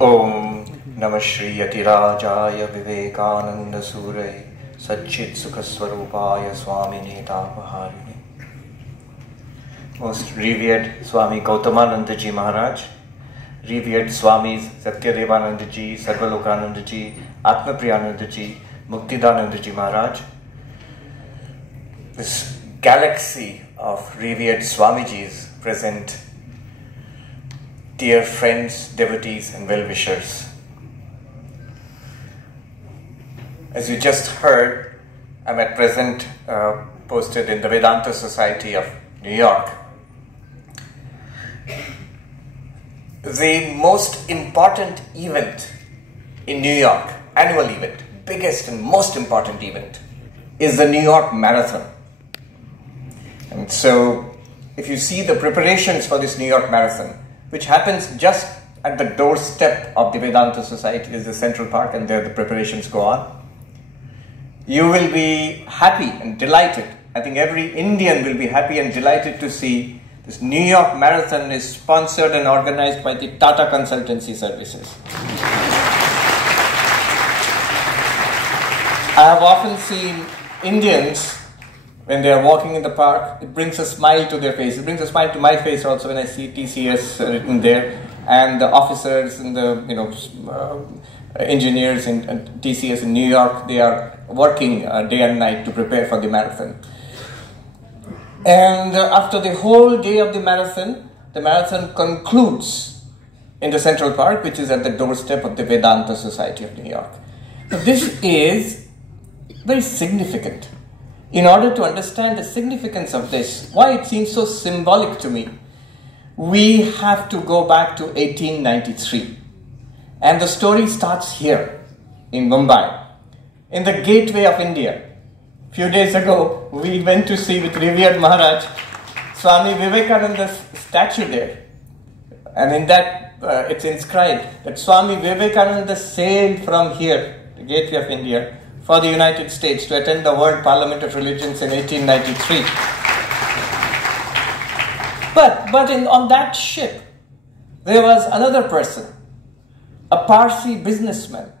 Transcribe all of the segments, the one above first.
Om Namah Shri Yatirajaya Vivekananda Surai Satchit Sukhaswarupaya Swami Netapaharini. Most revered Swami Gautamanandaji Maharaj, revered Swamis Satyadevanandaji, Sarvalokanandaji, Atmapriyanandaji, Muktidanandaji Maharaj, this galaxy of revered Swamijis present, dear friends, devotees and well-wishers. As you just heard, I'm at present posted in the Vedanta Society of New York. The most important event in New York, annual event, biggest and most important event, is the New York Marathon. And so, if you see the preparations for this New York Marathon, which happens just at the doorstep of the Vedanta Society, is the Central Park, and there the preparations go on, you will be happy and delighted. I think every Indian will be happy and delighted to see this New York Marathon is sponsored and organized by the Tata Consultancy Services. I have often seen Indians, when they are walking in the park, it brings a smile to their face. It brings a smile to my face also when I see TCS written there, and the officers and the engineers in TCS in New York, they are working day and night to prepare for the marathon. And after the whole day of the marathon concludes in the Central Park, which is at the doorstep of the Vedanta Society of New York. So this is very significant. In order to understand the significance of this, why it seems so symbolic to me, we have to go back to 1893. And the story starts here in Mumbai, in the gateway of India. A few days ago, we went to see with revered Maharaj, Swami Vivekananda's statue there. And in that, it's inscribed that Swami Vivekananda sailed from here, the gateway of India, for the United States to attend the World Parliament of Religions in 1893. But on that ship, there was another person, a Parsi businessman,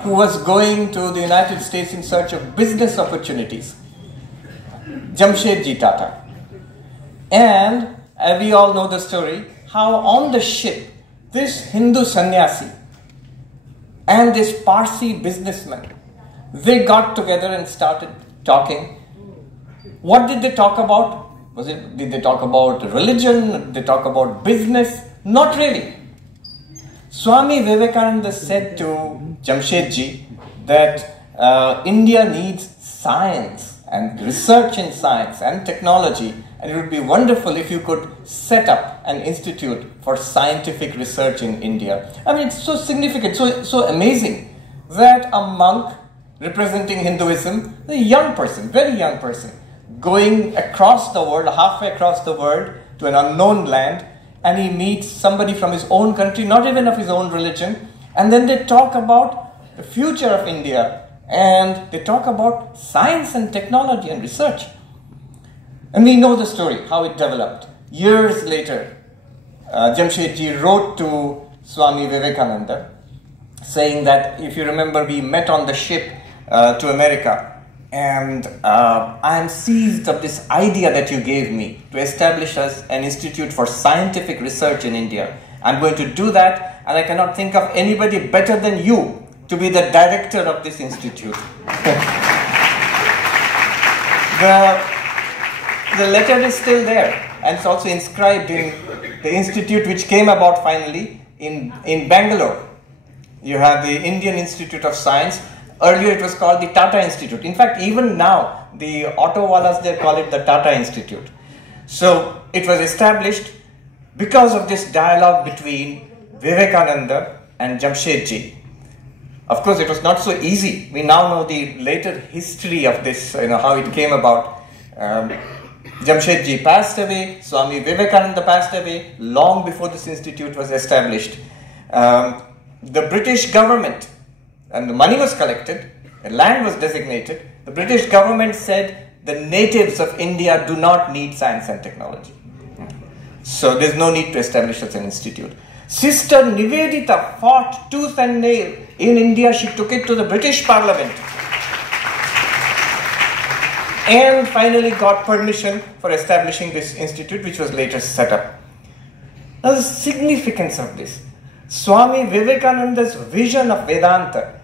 who was going to the United States in search of business opportunities, Jamshedji Tata. And we all know the story, how on the ship, this Hindu sannyasi and this Parsi businessman, they got together and started talking. What did they talk about? Did they talk about religion? Did they talk about business? Not really. Swami Vivekananda said to Jamshedji that India needs science and research in science and technology, and it would be wonderful if you could set up an institute for scientific research in India. I mean, it's so significant, so amazing that a monk representing Hinduism, a young person, very young person, going across the world, halfway across the world to an unknown land, and he meets somebody from his own country, not even of his own religion, and then they talk about the future of India, and they talk about science and technology and research. And we know the story, how it developed. Years later, Jamshedji wrote to Swami Vivekananda, saying that, if you remember, we met on the ship to America, and I am seized of this idea that you gave me to establish us an institute for scientific research in India. I'm going to do that, and I cannot think of anybody better than you to be the director of this institute. The letter is still there, and it's also inscribed in the institute which came about finally in Bangalore. You have the Indian Institute of Science. Earlier it was called the Tata Institute. In fact, even now, the auto wallahs there call it the Tata Institute. So it was established because of this dialogue between Vivekananda and Jamshedji. Of course, it was not so easy. We now know the later history of this, how it came about. Jamshedji passed away, Swami Vivekananda passed away long before this institute was established. The British government, and the money was collected, the land was designated, the British government said the natives of India do not need science and technology. So there's no need to establish such an institute. Sister Nivedita fought tooth and nail in India. She took it to the British Parliament and finally got permission for establishing this institute, which was later set up. Now the significance of this, Swami Vivekananda's vision of Vedanta,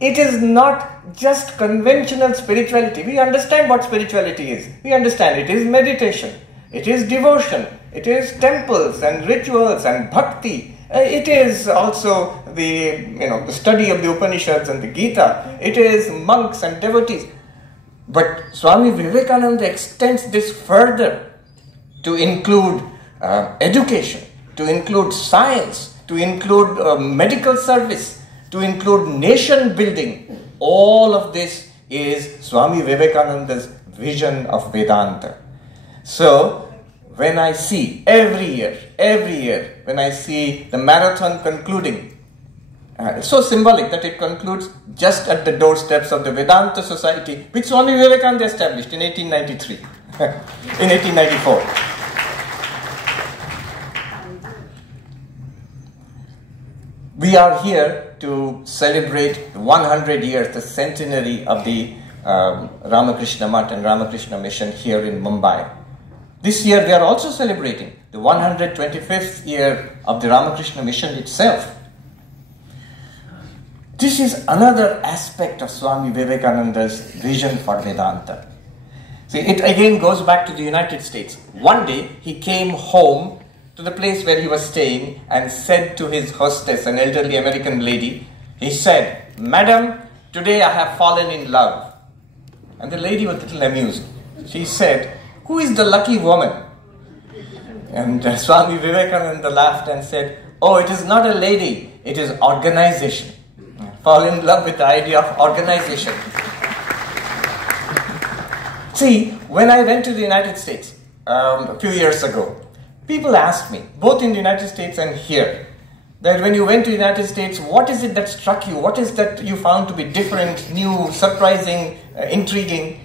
it is not just conventional spirituality. We understand what spirituality is. We understand it is meditation, it is devotion, it is temples and rituals and bhakti. It is also the study of the Upanishads and the Gita. It is monks and devotees. But Swami Vivekananda extends this further to include education, to include science, to include medical service, to include nation building. All of this is Swami Vivekananda's vision of Vedanta. So, when I see every year, when I see the marathon concluding, it's so symbolic that it concludes just at the doorsteps of the Vedanta Society, which Swami Vivekananda established in 1893, in 1894. We are here to celebrate 100 years, the centenary of the Ramakrishna Math and Ramakrishna Mission here in Mumbai. This year we are also celebrating the 125th year of the Ramakrishna Mission itself. This is another aspect of Swami Vivekananda's vision for Vedanta. See, it again goes back to the United States. One day he came home to the place where he was staying and said to his hostess, an elderly American lady, he said, "Madam, today I have fallen in love." And the lady was a little amused. She said, "Who is the lucky woman?" And Swami Vivekananda laughed and said, "Oh, it is not a lady, it is organization." Fall in love with the idea of organization. See, when I went to the United States a few years ago, people asked me, both in the United States and here, that when you went to the United States, what is it that struck you? What is that you found to be different, new, surprising, intriguing?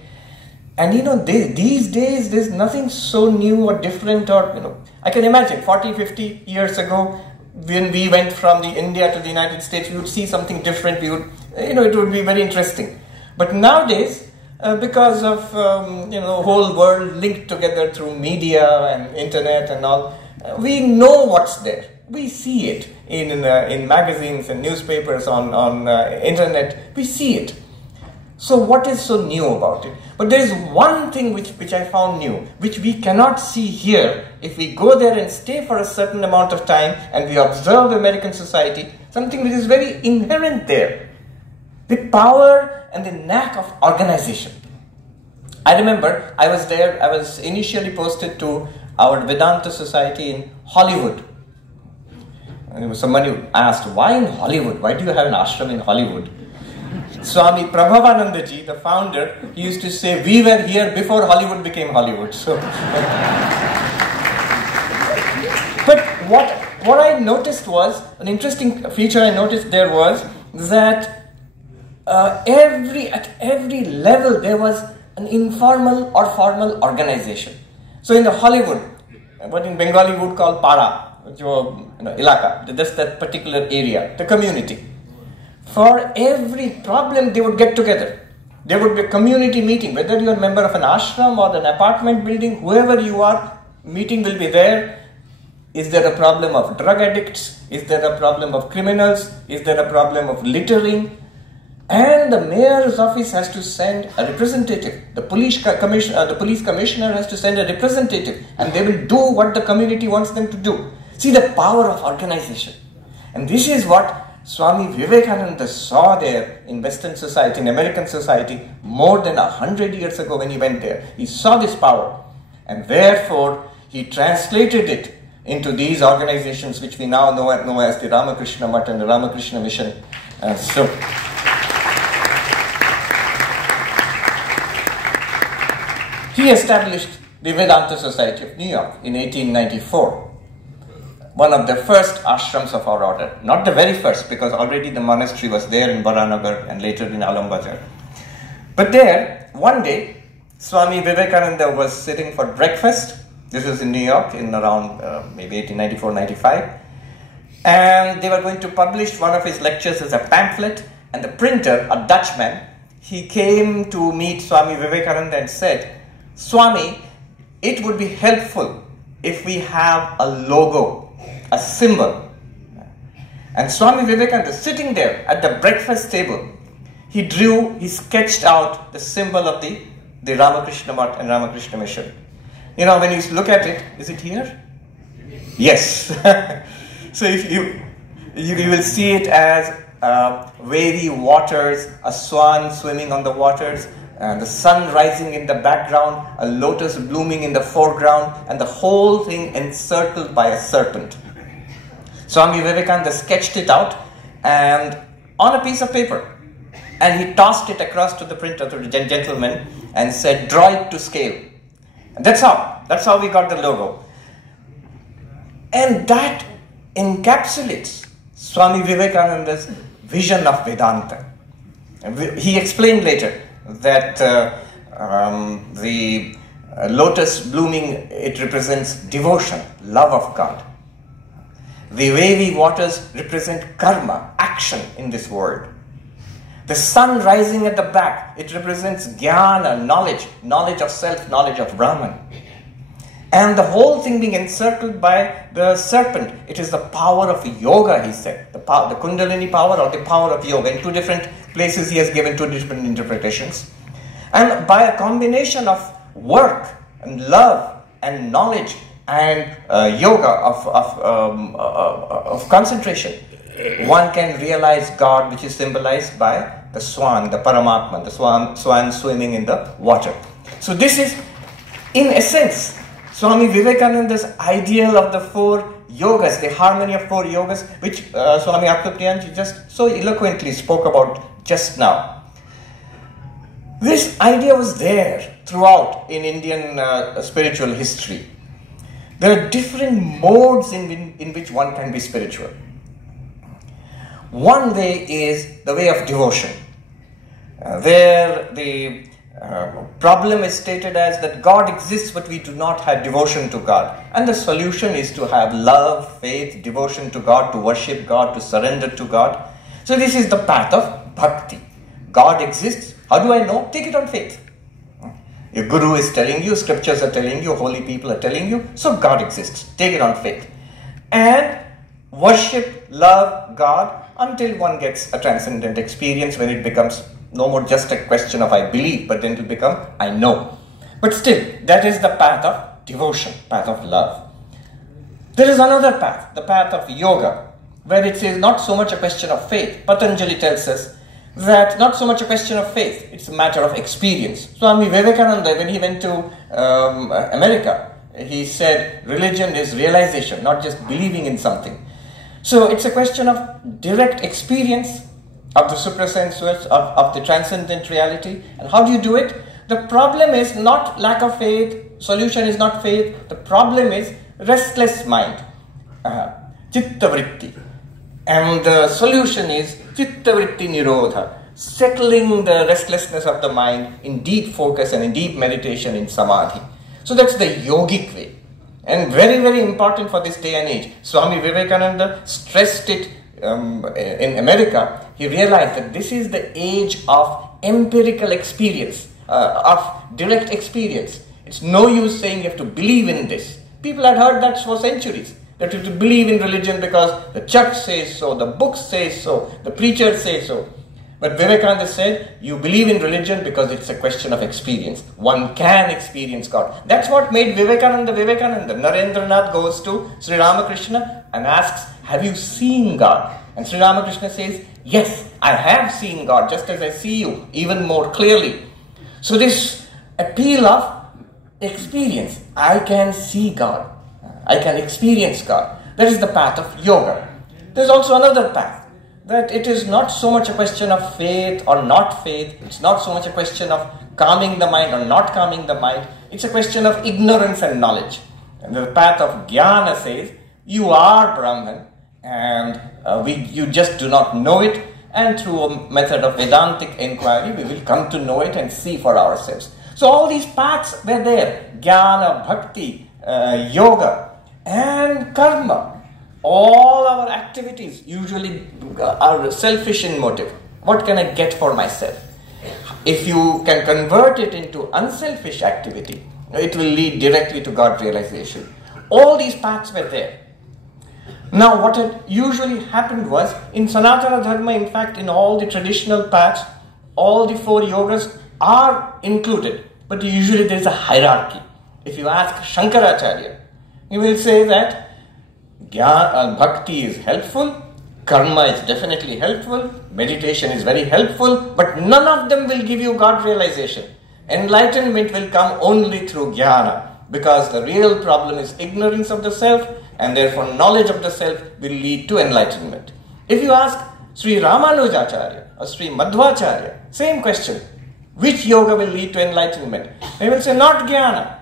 And these days, there's nothing so new or different or, I can imagine 40, 50 years ago, when we went from India to the United States, we would see something different. We would, it would be very interesting. But nowadays, because of the whole world linked together through media and internet and all, we know what's there. We see it in magazines and newspapers, on internet. We see it. So what is so new about it? But there is one thing which I found new, which we cannot see here if we go there and stay for a certain amount of time and we observe American society, something which is very inherent there. The power and the knack of organization. I remember I was there, I was initially posted to our Vedanta Society in Hollywood. And somebody asked, why in Hollywood? Why do you have an ashram in Hollywood? Swami Prabhavanandaji, the founder, he used to say, we were here before Hollywood became Hollywood. So, but what I noticed was, an interesting feature I noticed there was that at every level there was an informal or formal organization. So in the Hollywood, what in Bengali we would call para, ilaka, that's that particular area, the community. For every problem they would get together. There would be a community meeting, whether you are a member of an ashram or an apartment building, whoever you are, meeting will be there. Is there a problem of drug addicts? Is there a problem of criminals? Is there a problem of littering? And the mayor's office has to send a representative. The police commissioner has to send a representative, and they will do what the community wants them to do. See the power of organization. And this is what Swami Vivekananda saw there in Western society, in American society, more than 100 years ago when he went there. He saw this power, and therefore he translated it into these organizations which we now know as the Ramakrishna Math and the Ramakrishna Mission. He established the Vedanta Society of New York in 1894. One of the first ashrams of our order. Not the very first, because already the monastery was there in Baranagar and later in Alambazar. But there, one day, Swami Vivekananda was sitting for breakfast This was in New York in around maybe 1894-95. And they were going to publish one of his lectures as a pamphlet. And the printer, a Dutchman, he came to meet Swami Vivekananda and said, Swami, it would be helpful if we have a logo, a symbol. And Swami Vivekananda, sitting there at the breakfast table, he sketched out the symbol of the Ramakrishna Math and Ramakrishna Mission. You know, when you look at it, is it here? Yes. So if you will see it as wavy waters, a swan swimming on the waters, the sun rising in the background, a lotus blooming in the foreground, and the whole thing encircled by a serpent. Swami Vivekananda sketched it out and on a piece of paper, and he tossed it across to the printer, to the gentleman, and said, draw it to scale. And that's how we got the logo. And that encapsulates Swami Vivekananda's vision of Vedanta. He explained later that the lotus blooming, it represents devotion, love of God. The wavy waters represent karma, action in this world. The sun rising at the back, it represents jnana, knowledge of self, knowledge of Brahman. And the whole thing being encircled by the serpent, it is the power of yoga, he said. The Kundalini power or the power of yoga. In two different places he has given two different interpretations. And by a combination of work and love and knowledge and yoga of concentration, one can realize God, which is symbolized by the swan, the Paramatman, the swan swimming in the water. So this is, in essence, Swami Vivekananda's ideal of the four yogas, the harmony of four yogas, which Swami Sarvapriyanandaji just so eloquently spoke about just now. This idea was there throughout in Indian spiritual history. There are different modes in which one can be spiritual. One way is the way of devotion, where the problem is stated as that God exists, but we do not have devotion to God. And the solution is to have love, faith, devotion to God, to worship God, to surrender to God. So this is the path of bhakti. God exists. How do I know? Take it on faith. Your guru is telling you, scriptures are telling you, holy people are telling you, so God exists. Take it on faith. And worship, love God until one gets a transcendent experience when it becomes no more just a question of I believe, but then it will become I know. But still, that is the path of devotion, path of love. There is another path, the path of yoga, where it is not so much a question of faith. Patanjali tells us that not so much a question of faith, it's a matter of experience. Swami Vivekananda, when he went to America, he said religion is realization, not just believing in something. So it's a question of direct experience of the suprasensuous, of the transcendent reality. And how do you do it? The problem is not lack of faith, solution is not faith, the problem is restless mind, chitta vritti. And the solution is chitta vritti nirodha, settling the restlessness of the mind in deep focus and in deep meditation in samadhi. So that's the yogic way. And very, very important for this day and age. Swami Vivekananda stressed it in America. He realized that this is the age of empirical experience, of direct experience. It's no use saying you have to believe in this. People had heard that for centuries, that you have to believe in religion because the church says so, the books say so, the preachers say so. But Vivekananda said, you believe in religion because it's a question of experience. One can experience God. That's what made Vivekananda Vivekananda. Narendranath goes to Sri Ramakrishna and asks, have you seen God? And Sri Ramakrishna says, yes, I have seen God, just as I see you, even more clearly. So this appeal of experience, I can see God, I can experience God. That is the path of yoga. There's also another path, that it is not so much a question of faith or not faith. It's not so much a question of calming the mind or not calming the mind. It's a question of ignorance and knowledge. And the path of jnana says, you are Brahman and you just do not know it. And through a method of Vedantic inquiry, we will come to know it and see for ourselves. So all these paths were there. Jnana, bhakti, yoga and karma, all our activities usually are selfish in motive. What can I get for myself? If you can convert it into unselfish activity, it will lead directly to God realization. All these paths were there. Now what had usually happened was, in Sanatana Dharma, in fact in all the traditional paths, all the 4 yogas are included, but usually there is a hierarchy. If you ask Shankaracharya, he will say that bhakti is helpful, karma is definitely helpful, meditation is very helpful, but none of them will give you God realization. Enlightenment will come only through jnana, because the real problem is ignorance of the self, and therefore knowledge of the self will lead to enlightenment. If you ask Sri Ramanujacharya or Sri Madhvacharya, same question. Which yoga will lead to enlightenment? They will say not jnana,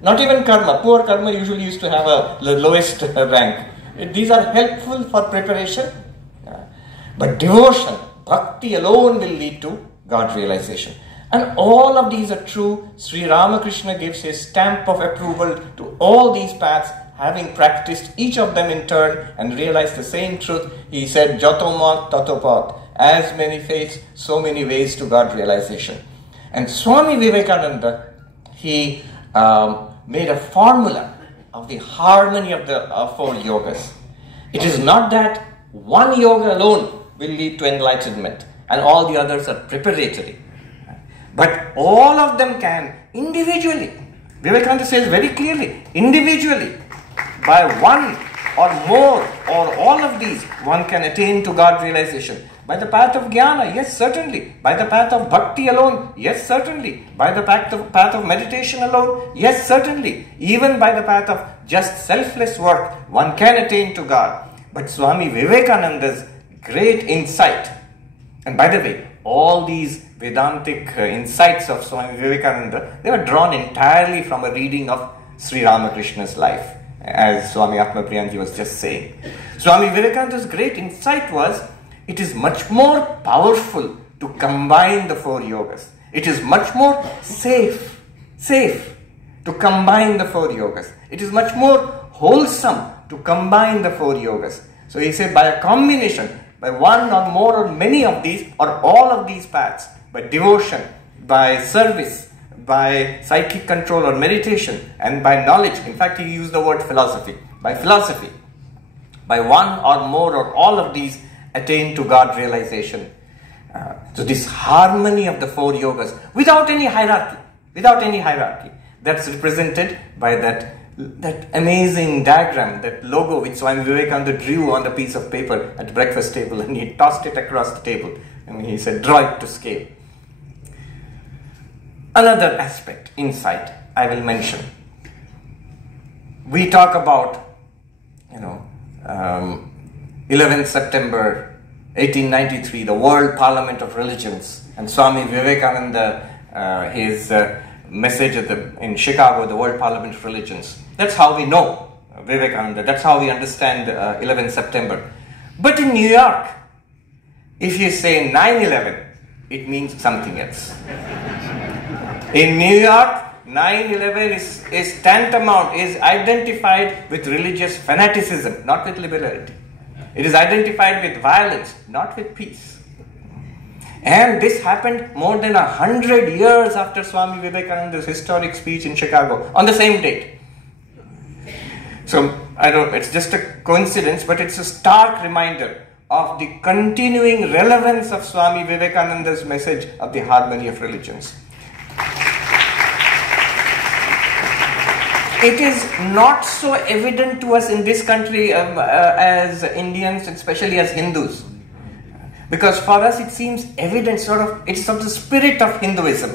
not even karma. Poor karma usually used to have the lowest rank. These are helpful for preparation, but devotion, bhakti alone will lead to God realization. And all of these are true. Sri Ramakrishna gives his stamp of approval to all these paths, having practiced each of them in turn and realized the same truth. He said, Jato mat tato pat, as many faiths, so many ways to God realization. And Swami Vivekananda, he made a formula of the harmony of the 4 yogas. It is not that one yoga alone will lead to enlightenment and all the others are preparatory, but all of them can individually. Vivekananda says very clearly, individually, by one or more or all of these, one can attain to God realization. By the path of jnana, yes, certainly. By the path of bhakti alone, yes, certainly. By the path of meditation alone, yes, certainly. Even by the path of just selfless work, one can attain to God. But Swami Vivekananda's great insight, and by the way, all these Vedantic insights of Swami Vivekananda, they were drawn entirely from a reading of Sri Ramakrishna's life, as Swami Atmapriyanji was just saying. Swami Vivekananda's great insight was, it is much more powerful to combine the 4 yogas. It is much more safe to combine the 4 yogas. It is much more wholesome to combine the 4 yogas. So he said, by a combination, by one or more or many of these or all of these paths, by devotion, by service, by psychic control or meditation, and by knowledge. In fact, he used the word philosophy. By philosophy, by one or more or all of these, attain to God realization. So this harmony of the 4 yogas, without any hierarchy, that's represented by that amazing diagram, that logo which Swami Vivekananda drew on the piece of paper at the breakfast table, and he tossed it across the table and he said, draw it to scale. Another aspect, insight, I will mention. We talk about, 11th September 1893, the World Parliament of Religions, and Swami Vivekananda, his message in Chicago, the World Parliament of Religions. That's how we know Vivekananda, that's how we understand 11th September. But in New York, if you say 9/11, it means something else. In New York, 9/11 is tantamount, is identified with religious fanaticism, not with liberality. It is identified with violence, not with peace. And this happened more than 100 years after Swami Vivekananda's historic speech in Chicago, on the same date. So, I don't know, it's just a coincidence, but it's a stark reminder of the continuing relevance of Swami Vivekananda's message of the harmony of religions. It is not so evident to us in this country as Indians, especially as Hindus. Because for us it seems evident, it's of the spirit of Hinduism,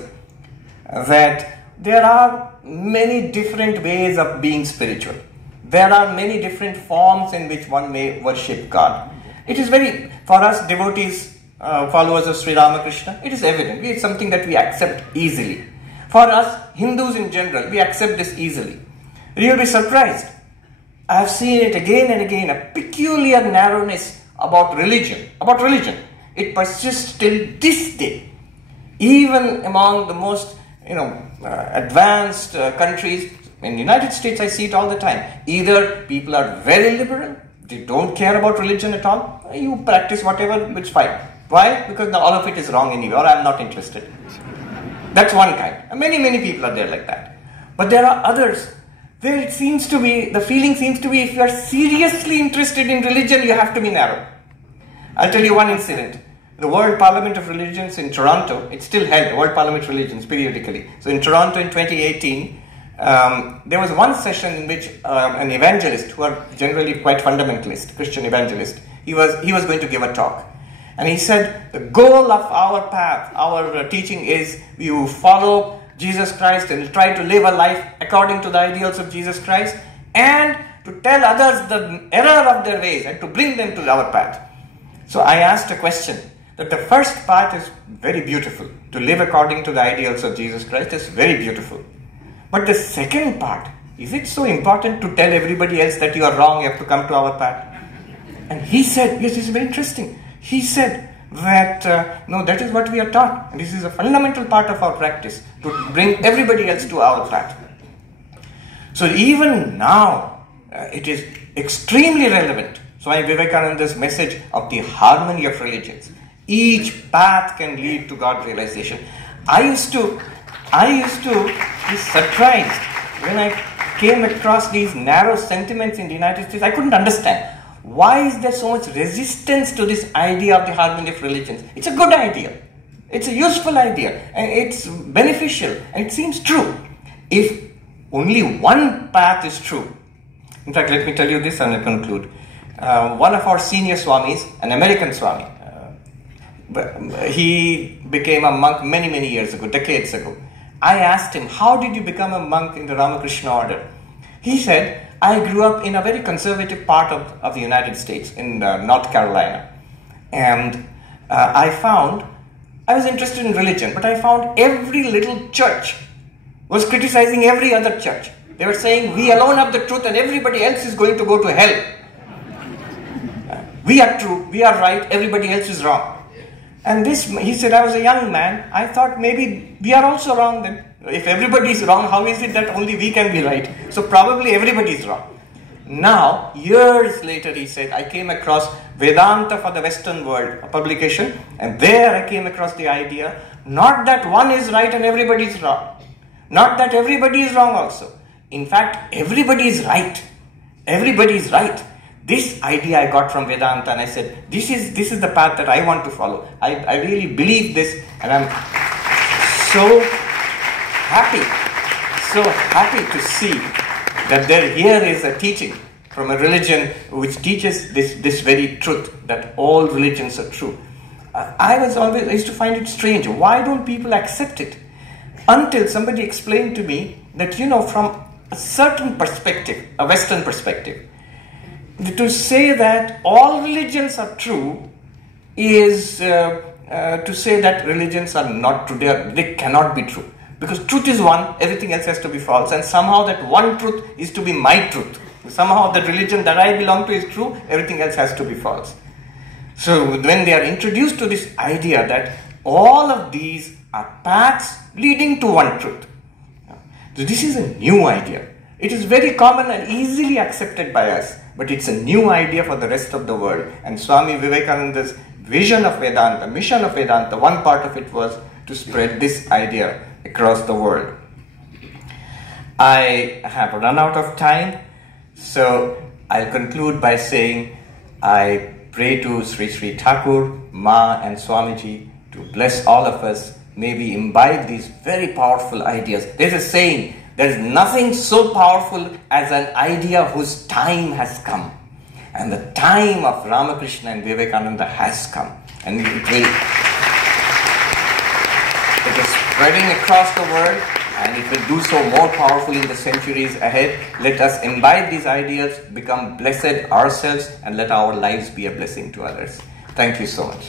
that there are many different ways of being spiritual. There are many different forms in which one may worship God. It is for us devotees, followers of Sri Ramakrishna, it is evident. It's something that we accept easily. For us Hindus in general, we accept this easily. You'll be surprised. I have seen it again and again, a peculiar narrowness about religion. It persists till this day. Even among the most advanced countries, In the United States, I see it all the time. Either people are very liberal, they don't care about religion at all. You practice whatever, it's fine. Why? Because all of it is wrong anyway, or I'm not interested. That's one kind. And many people are there like that. But there are others where it seems to be, the feeling seems to be, if you are seriously interested in religion, you have to be narrow. I'll tell you one incident. The World Parliament of Religions in Toronto, it's still held, World Parliament of Religions, periodically. So in Toronto in 2018, there was one session in which an evangelist, who are generally quite fundamentalist, Christian evangelist, he was going to give a talk. And he said, the goal of our path, our teaching is you follow Jesus Christ and try to live a life according to the ideals of Jesus Christ, and to tell others the error of their ways and to bring them to our path. So I asked a question, that the first part is very beautiful. To live according to the ideals of Jesus Christ is very beautiful. But the second part, is it so important to tell everybody else that you are wrong, you have to come to our path? And he said, yes, this is very interesting. He said that, no, that is what we are taught. And this is a fundamental part of our practice, to bring everybody else to our path. So even now, it is extremely relevant. Swami Vivekananda's message of the harmony of religions. Each path can lead to God realization. I used to be surprised when I came across these narrow sentiments in the United States. I couldn't understand. Why is there so much resistance to this idea of the harmony of religions? It's a good idea. It's a useful idea. And it's beneficial. And it seems true. If only one path is true. In fact, let me tell you this and I'll conclude. One of our senior Swamis, an American Swami, he became a monk many years ago, decades ago. I asked him, how did you become a monk in the Ramakrishna order? He said, I grew up in a very conservative part of the United States, in North Carolina. And I was interested in religion, but I found every little church was criticizing every other church. They were saying, we alone have the truth and everybody else is going to go to hell. We are true, we are right, everybody else is wrong. And this, he said, I was a young man, I thought maybe we are also wrong then. If everybody is wrong, how is it that only we can be right? So probably everybody is wrong. Now, years later, he said, I came across Vedanta for the Western World, a publication, and there I came across the idea, not that one is right and everybody is wrong. Not that everybody is wrong also. In fact, everybody is right. Everybody is right. This idea I got from Vedanta, and I said, this is the path that I want to follow. I really believe this, and I'm so happy to see that here is a teaching from a religion which teaches this very truth, that all religions are true. I used to find it strange. Why don't people accept it? Until somebody explained to me that, from a certain perspective, a Western perspective, to say that all religions are true is to say that religions are not true. They cannot be true. Because truth is one, everything else has to be false. And somehow that one truth is to be my truth. Somehow the religion that I belong to is true, everything else has to be false. So when they are introduced to this idea that all of these are paths leading to one truth. So this is a new idea. It is very common and easily accepted by us, but it's a new idea for the rest of the world. And Swami Vivekananda's vision of Vedanta, mission of Vedanta, one part of it was to spread this idea across the world. I have run out of time, so I'll conclude by saying I pray to Sri Sri Thakur, Ma and Swamiji to bless all of us. May we imbibe these very powerful ideas. There's a saying, there is nothing so powerful as an idea whose time has come. And the time of Ramakrishna and Vivekananda has come. And it is spreading across the world, and it will do so more powerfully in the centuries ahead. Let us imbibe these ideas, become blessed ourselves, and let our lives be a blessing to others. Thank you so much.